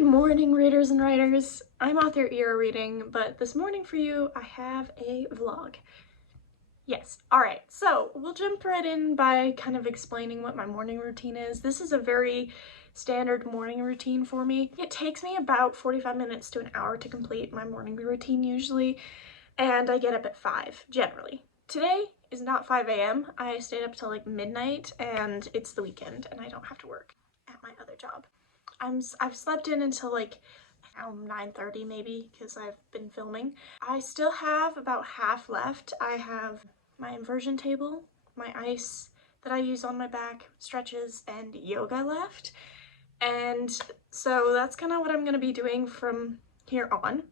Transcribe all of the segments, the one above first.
Good morning, readers and writers. I'm author Era reading, but this morning for you, I have a vlog. Yes, alright, so we'll jump right in by kind of explaining what my morning routine is. This is a very standard morning routine for me. It takes me about 45 minutes to an hour to complete my morning routine usually, and I get up at 5, generally. Today is not 5 a.m. I stayed up till like midnight, and it's the weekend, and I don't have to work at my other job. I've slept in until like 9:30 maybe because I've been filming. I still have about half left. I have my inversion table, my ice that I use on my back, stretches, and yoga left. And so that's kind of what I'm going to be doing from here on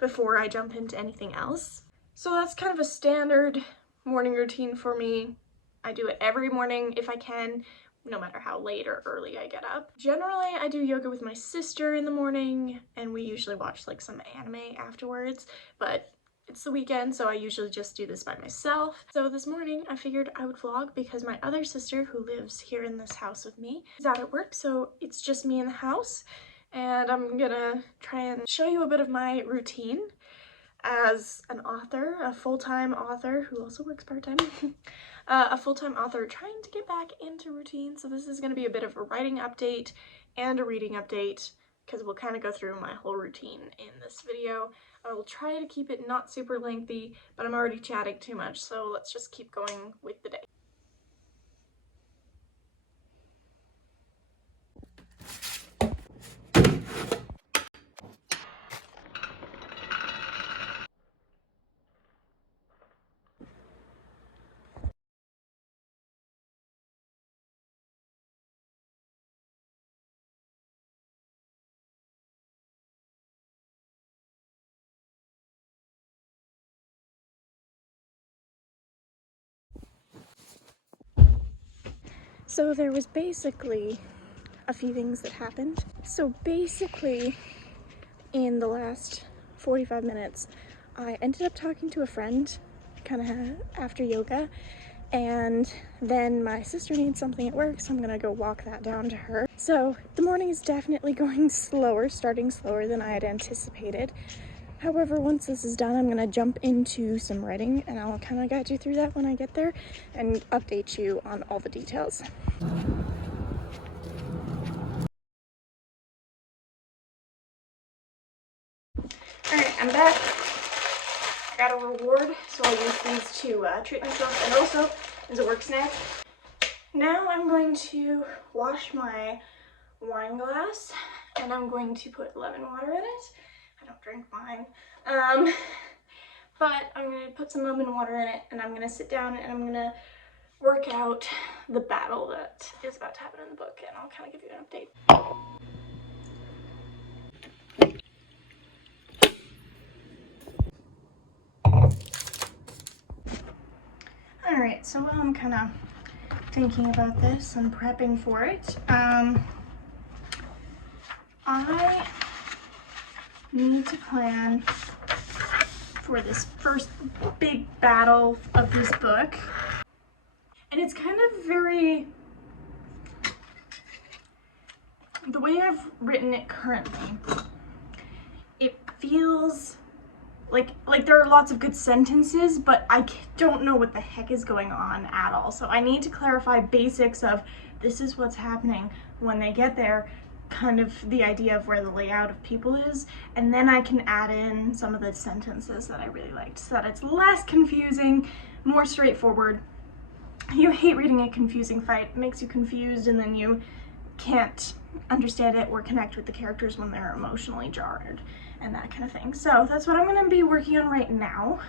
before I jump into anything else. So that's kind of a standard morning routine for me. I do it every morning if I can, no matter how late or early I get up. Generally, I do yoga with my sister in the morning, and we usually watch like some anime afterwards, but it's the weekend, so I usually just do this by myself. So this morning, I figured I would vlog because my other sister, who lives here in this house with me, is out at work, so it's just me in the house, and I'm gonna try and show you a bit of my routine as an author, a full-time author who also works part-time. A full-time author trying to get back into routine. So this is going to be a bit of a writing update and a reading update because we'll kind of go through my whole routine in this video. I will try to keep it not super lengthy, but I'm already chatting too much, so let's just keep going with the day. So there was basically a few things that happened. So basically, in the last 45 minutes, I ended up talking to a friend kind of after yoga, and then my sister needs something at work, so I'm gonna go walk that down to her. So the morning is definitely going slower, starting slower than I had anticipated. However, once this is done, I'm gonna jump into some writing, and I'll kind of guide you through that when I get there and update you on all the details. Alright, I'm back. I got a reward, so I use these to treat myself and also as a work snack. Now I'm going to wash my wine glass, and I'm going to put lemon water in it. I don't drink wine. But I'm going to put some lemon water in it, and I'm going to sit down and I'm going to work out the battle that is about to happen in the book, and I'll kind of give you an update. Alright, so while I'm kind of thinking about this and prepping for it, I need to plan for this first big battle of this book. And it's kind of the way I've written it currently, it feels like there are lots of good sentences, but I don't know what the heck is going on at all. So I need to clarify basics of this is what's happening when they get there, kind of the idea of where the layout of people is, and then I can add in some of the sentences that I really liked so that it's less confusing, more straightforward. You hate reading a confusing fight. It makes you confused, and then you can't understand it or connect with the characters when they're emotionally jarred and that kind of thing. So that's what I'm going to be working on right now.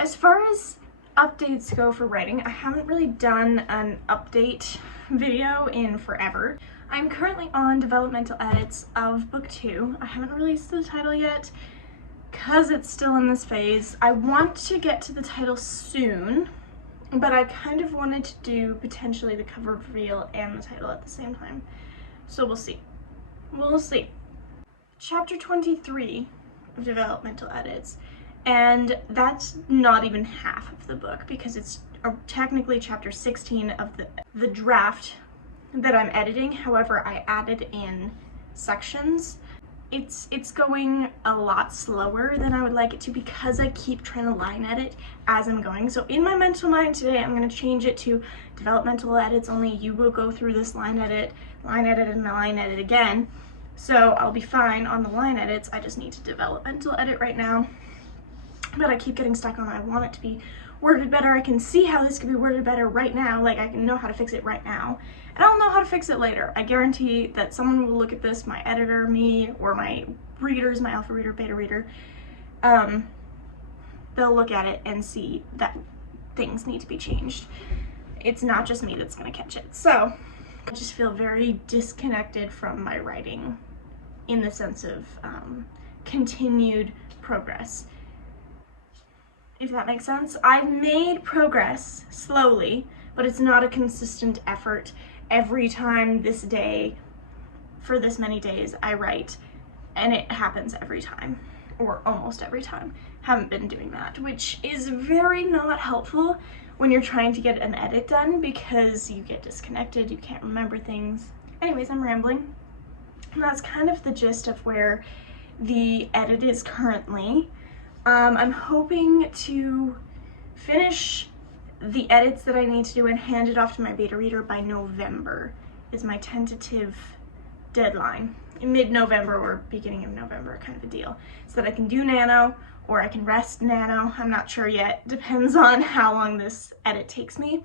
As far as updates go for writing, I haven't really done an update video in forever. I'm currently on developmental edits of book 2. I haven't released the title yet because it's still in this phase. I want to get to the title soon, but I kind of wanted to do potentially the cover reveal and the title at the same time. So we'll see. We'll see. Chapter 23 of developmental edits, and that's not even half of the book because it's technically chapter 16 of the draft that I'm editing. However, I added in sections. It's going a lot slower than I would like it to because I keep trying to line edit as I'm going. So in my mental mind today, I'm going to change it to developmental edits only. You will go through this line edit, and line edit again. So I'll be fine on the line edits. I just need to developmental edit right now. But I keep getting stuck on I want it to be worded better. I can see how this could be worded better right now. Like, I can know how to fix it right now. And I'll know how to fix it later. I guarantee that someone will look at this, my editor, me, or my readers, my alpha reader, beta reader. They'll look at it and see that things need to be changed. It's not just me that's gonna catch it. So I just feel very disconnected from my writing in the sense of continued progress, if that makes sense. I've made progress slowly, but it's not a consistent effort. Every time this day, for this many days, I write, and it happens every time, or almost every time. Haven't been doing that, which is very not helpful when you're trying to get an edit done because you get disconnected, you can't remember things. Anyways, I'm rambling. And that's kind of the gist of where the edit is currently. I'm hoping to finish the edits that I need to do and hand it off to my beta reader by November is my tentative deadline. In mid-November or beginning of November kind of a deal. So that I can do Nano or I can rest Nano. I'm not sure yet. Depends on how long this edit takes me.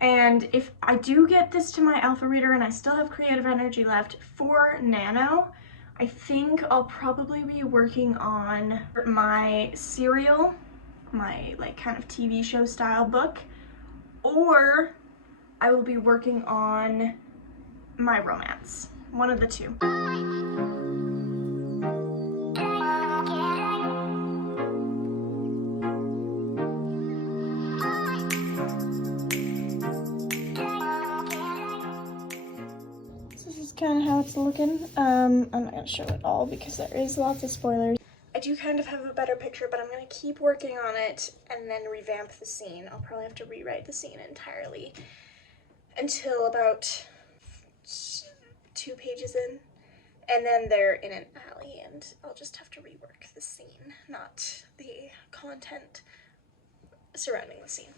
And if I do get this to my alpha reader and I still have creative energy left for Nano, I think I'll probably be working on my serial, my like kind of TV show style book, or I will be working on my romance. One of the two. This is kind of how it's looking. I'm not gonna show it all because there is lots of spoilers. I do kind of have a better picture, but I'm gonna keep working on it and then revamp the scene. I'll probably have to rewrite the scene entirely until about 2 pages in, and then they're in an alley and I'll just have to rework the scene, not the content surrounding the scene.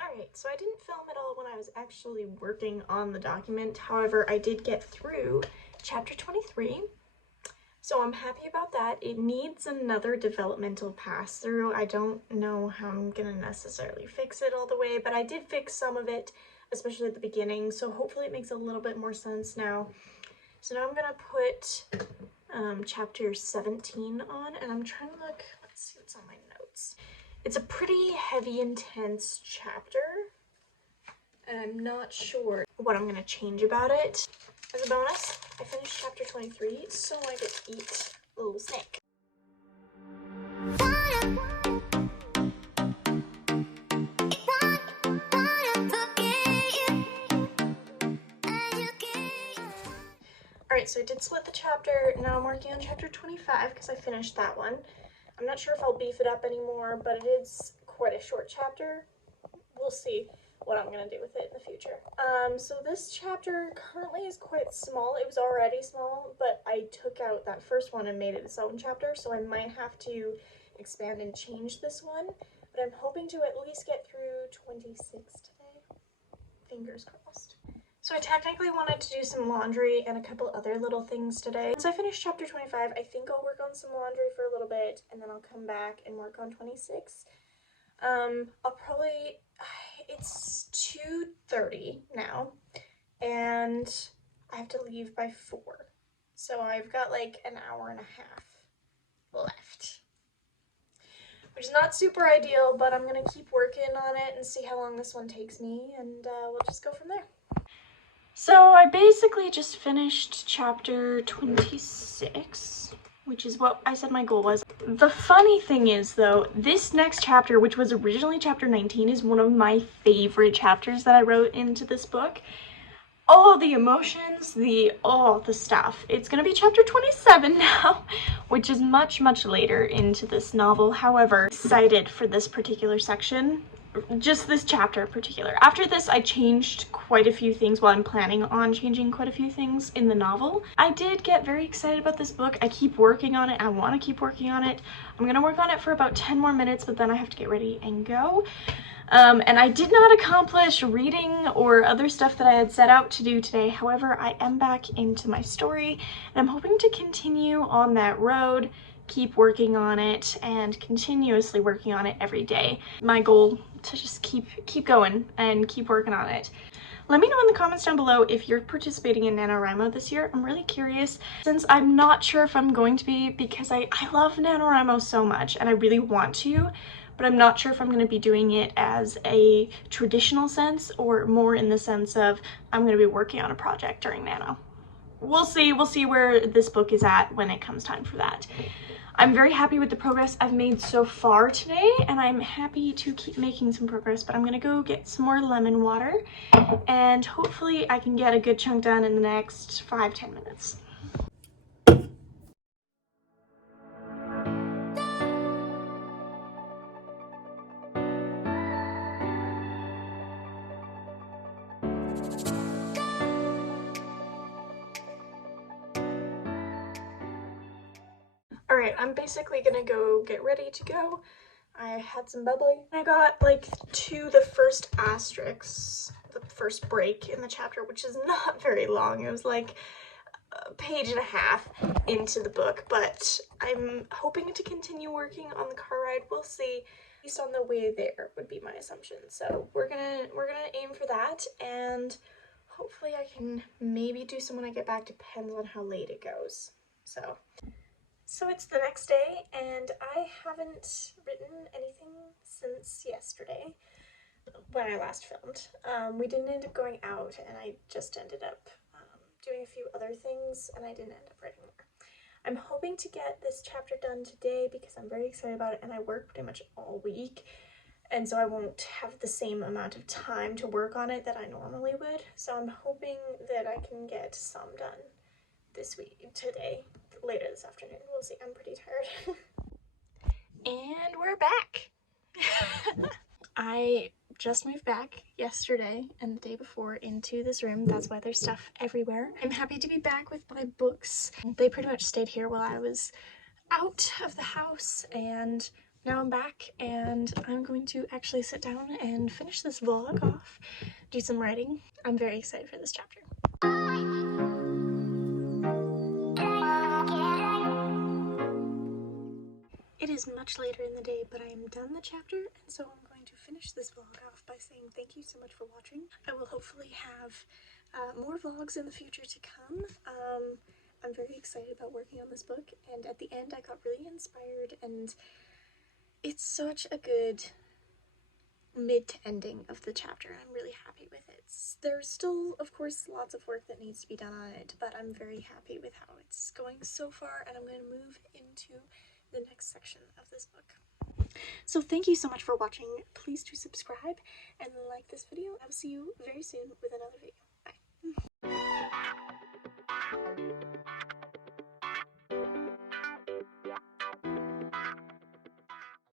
Alright, so I didn't film it all when I was actually working on the document. However, I did get through chapter 23. So I'm happy about that. It needs another developmental pass through. I don't know how I'm gonna necessarily fix it all the way, but I did fix some of it, especially at the beginning. So hopefully it makes a little bit more sense now. So now I'm gonna put chapter 17 on, and I'm trying to look, let's see what's on my notes. It's a pretty heavy, intense chapter, and I'm not sure what I'm gonna change about it. As a bonus, I finished chapter 23, so I get to eat a little snack. Alright, so I did split the chapter. Now I'm working on chapter 25 because I finished that one. I'm not sure if I'll beef it up anymore, but it is quite a short chapter. We'll see what I'm going to do with it in the future. So this chapter currently is quite small. It was already small, but I took out that first one and made it its own chapter, so I might have to expand and change this one. But I'm hoping to at least get through 26 today. Fingers crossed. So I technically wanted to do some laundry and a couple other little things today. Once I finish chapter 25, I think I'll work on some laundry for a little bit, and then I'll come back and work on 26. I'll probably, it's 2:30 now, and I have to leave by 4. So I've got like an hour and a half left, which is not super ideal, but I'm gonna keep working on it and see how long this one takes me, and we'll just go from there. So I basically just finished chapter 26, which is what I said my goal was. The funny thing is, though, this next chapter, which was originally chapter 19, is one of my favorite chapters that I wrote into this book. All the emotions, the stuff. It's gonna be chapter 27 now, which is much, much later into this novel. However, excited for this particular section. just this chapter in particular. After this, I changed quite a few things. Well, I'm planning on changing quite a few things in the novel. I did get very excited about this book. I keep working on it. I want to keep working on it. I'm gonna work on it for about 10 more minutes, but then I have to get ready and go. And I did not accomplish reading or other stuff that I had set out to do today. However, I am back into my story, and I'm hoping to continue on that road, keep working on it, and continuously working on it every day. My goal to just keep going and keep working on it. Let me know in the comments down below if you're participating in NaNoWriMo this year. I'm really curious, since I'm not sure if I'm going to be, because I love NaNoWriMo so much and I really want to, but I'm not sure if I'm going to be doing it as a traditional sense or more in the sense of I'm going to be working on a project during Nano. We'll see where this book is at when it comes time for that. I'm very happy with the progress I've made so far today, and I'm happy to keep making some progress, but I'm gonna go get some more lemon water, and hopefully I can get a good chunk done in the next 5-10 minutes. Alright, I'm basically gonna go get ready to go. I had some bubbly. I got like to the first asterisks, the first break in the chapter, which is not very long. It was like a page and a half into the book, but I'm hoping to continue working on the car ride. We'll see. At least on the way there would be my assumption. So we're gonna aim for that, and hopefully I can maybe do some when I get back. Depends on how late it goes. So it's the next day, and I haven't written anything since yesterday when I last filmed. We didn't end up going out, and I just ended up doing a few other things, and I didn't end up writing more. I'm hoping to get this chapter done today because I'm very excited about it, and I work pretty much all week, and so I won't have the same amount of time to work on it that I normally would. So I'm hoping that I can get some done this week, today, later this afternoon. We'll see. I'm pretty tired. And we're back. I just moved back yesterday and the day before into this room. That's why there's stuff everywhere. I'm happy to be back with my books. They pretty much stayed here while I was out of the house, and now I'm back, and I'm going to actually sit down and finish this vlog off, do some writing. I'm very excited for this chapter. It is much later in the day, but I am done the chapter, and so I'm going to finish this vlog off by saying thank you so much for watching. I will hopefully have more vlogs in the future to come. I'm very excited about working on this book, and at the end I got really inspired, and it's such a good mid to ending of the chapter. I'm really happy with it. There's still, of course, lots of work that needs to be done on it, but I'm very happy with how it's going so far, and I'm going to move into the next section of this book. So thank you so much for watching. Please do subscribe and like this video. I will see you very soon with another video. Bye.